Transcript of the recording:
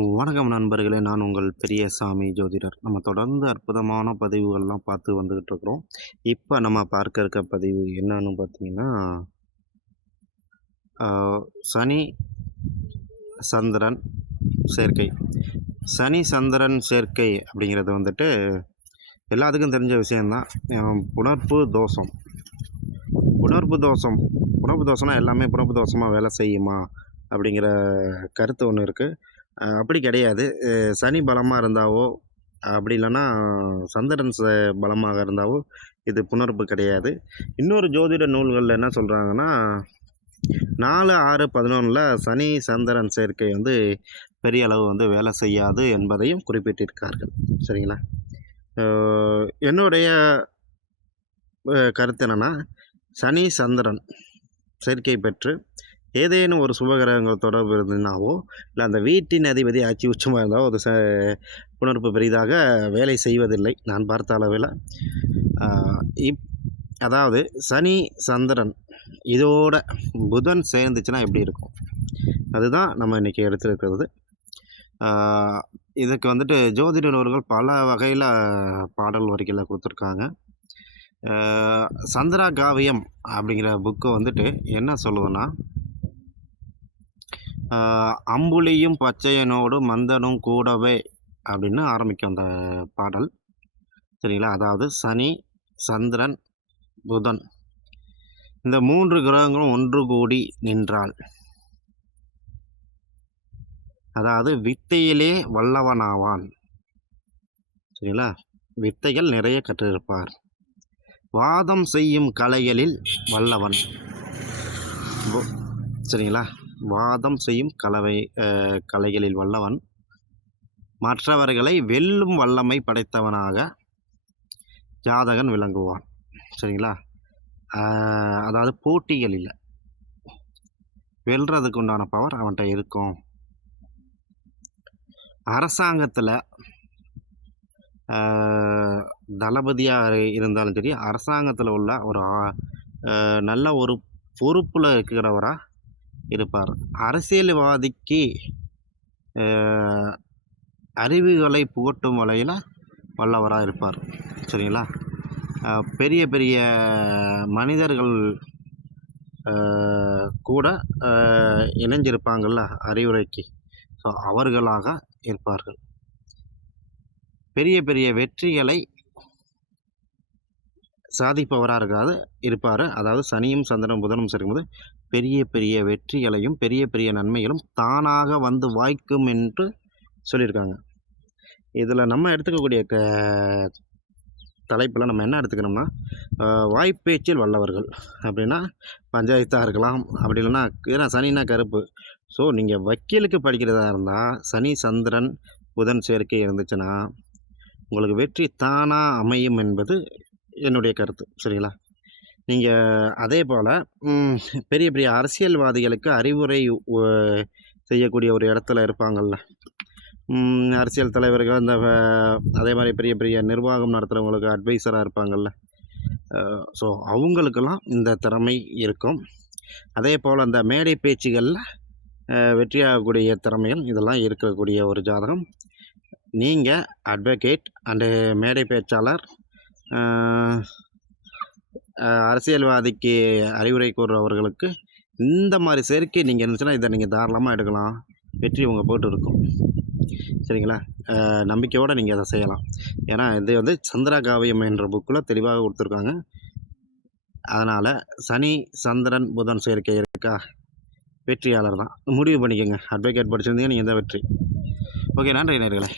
வணக்கம் நண்பர்களே, நான் உங்கள் பெரியசாமி ஜோதிடர். நம்ம தொடர்ந்து அற்புதமான பதிவுகள்லாம் பார்த்து வந்துக்கிட்டு இருக்கிறோம். இப்போ நம்ம பார்க்க இருக்க பதிவு என்னன்னு பார்த்தீங்கன்னா, சனி சந்திரன் சேர்க்கை. சனி சந்திரன் சேர்க்கை அப்படிங்கிறது வந்துட்டு எல்லாத்துக்கும் தெரிஞ்ச விஷயந்தான். புணர்ப்பு தோஷம். புணர்ப்பு தோஷம்னா எல்லாமே புணர்ப்பு தோஷமாக வேலை செய்யுமா அப்படிங்கிற கருத்து ஒன்று இருக்குது. அப்படி கிடையாது. சனி பலமாக இருந்தாவோ, அப்படி இல்லைன்னா சந்திரன் பலமாக இருந்தாவோ இது புணர்ப்பு கிடையாது. இன்னொரு ஜோதிட நூல்களில் என்ன சொல்கிறாங்கன்னா, 4, 6, 11 சனி சந்திரன் சேர்க்கை வந்து பெரிய அளவு வந்து வேலை செய்யாது என்பதையும் குறிப்பிட்டிருக்கார்கள். சரிங்களா? என்னுடைய கருத்து என்னென்னா, சனி சந்திரன் சேர்க்கை பெற்று ஏதேனும் ஒரு சுபகிரகங்கள் தொடர்பு இருந்ததுனாவோ, இல்லை அந்த வீட்டின் அதிபதி ஆட்சி உச்சமாக இருந்தாவோ அது புணர்ப்பு பெரிதாக வேலை செய்வதில்லை நான் பார்த்த அளவில். அதாவது சனி சந்திரன் இதோட புதன் சேர்ந்துச்சுன்னா எப்படி இருக்கும், அதுதான் நம்ம இன்றைக்கி எடுத்துருக்கிறது. இதுக்கு வந்துட்டு ஜோதிட நூல்கள் பல வகையில் பாடல் வரிகளை கொடுத்துருக்காங்க. சந்திரா காவியம் அப்படிங்கிற புக்கு வந்துட்டு என்ன சொல்லுதுன்னா, அம்புலியும் பச்சையனோடு மந்தனும் கூடவே அப்படின்னு ஆரம்பிக்கும் அந்த பாடல். சரிங்களா? அதாவது சனி சந்திரன் புதன் இந்த 3 கிரகங்களும் ஒன்று கூடி நின்றால், அதாவது வித்தையிலே வல்லவனாவான். சரிங்களா? வித்தைகள் நிறைய கற்றிருப்பார். வாதம் செய்யும் கலைகளில் வல்லவன். சரிங்களா? வாதம் செய்யும் கலைகளில் வல்லவன். மற்றவர்களை வெல்லும் வல்லமை படைத்தவனாக ஜாதகன் விளங்குவான். சரிங்களா? அதாவது போட்டிகள் இல்லை, வெல்றதுக்கு உண்டான பவர் அவன்கிட்ட இருக்கும். அரசாங்கத்தில் தளபதியாக இருந்தாலும் சரி, அரசாங்கத்தில் உள்ள ஒரு நல்ல ஒரு பொறுப்பில் இருக்கிறவராக இருப்பார். அரசியல்வாதிக்கு அறிவுகளை புகட்டும் வகையில் வல்லவராக இருப்பார். சரிங்களா? பெரிய பெரிய மனிதர்கள் கூட இணைஞ்சிருப்பாங்கள்ல அறிவுரைக்கு, ஸோ அவர்களாக இருப்பார்கள். பெரிய பெரிய வெற்றிகளை சாதிப்பவராக இருப்பார். அதாவது சனியும் சந்திரனும் புதனும் சேரும்போது பெரிய பெரிய வெற்றிகளையும் பெரிய பெரிய நன்மைகளும் தானாக வந்து வாய்க்கும் என்று சொல்லியிருக்காங்க. இதில் நம்ம எடுத்துக்கக்கூடிய தலைப்பில் நம்ம என்ன எடுத்துக்கணும்னா, வாய்ப்பேச்சில் வல்லவர்கள் அப்படின்னா பஞ்சாயத்தாக இருக்கலாம். அப்படி இல்லைன்னா, ஏன்னா சனின்னா கருப்பு. ஸோ நீங்கள் வக்கீலுக்கு படிக்கிறதா இருந்தால் சனி சந்திரன் புதன் சேர்க்கை இருந்துச்சுன்னா உங்களுக்கு வெற்றி தானாக அமையும் என்பது என்னுடைய கருத்து. சரிங்களா? நீங்கள் அதே போல் பெரிய பெரிய அரசியல்வாதிகளுக்கு அறிவுரை செய்யக்கூடிய ஒரு இடத்துல இருப்பாங்கள்ல, அரசியல் தலைவர்கள், இந்த அதே மாதிரி பெரிய பெரிய நிர்வாகம் நடத்துகிறவங்களுக்கு அட்வைஸராக இருப்பாங்கள்ல, ஸோ அவங்களுக்கெல்லாம் இந்த திறமை இருக்கும். அதே போல் அந்த மேடை பேச்சுகளில் வெற்றியாகக்கூடிய திறமைகள் இதெல்லாம் இருக்கக்கூடிய ஒரு ஜாதகம். நீங்கள் அட்வொகேட் அண்டு மேடை பேச்சாளர், அரசியல்வாதிக்கு அறிவுரை கூறுறவர்களுக்கு இந்த மாதிரி சேர்க்கை நீங்கள் இருந்துச்சுன்னா இதை நீங்கள் தாராளமாக எடுக்கலாம். வெற்றி உங்கள் போட்டு இருக்கும். சரிங்களா? நம்பிக்கையோடு நீங்கள் அதை செய்யலாம். ஏன்னா இது வந்து சந்திரா காவியம் என்ற புக்கில் தெளிவாக கொடுத்துருக்காங்க. அதனால் சனி சந்திரன் புதன் சேர்க்கை இருக்கா, வெற்றியாளர் தான். முடிவு பண்ணிக்கோங்க. அட்வொகேட் படிச்சிருந்தீங்க நீங்கள் தான் வெற்றி. ஓகே, நன்றி நேயர்களே.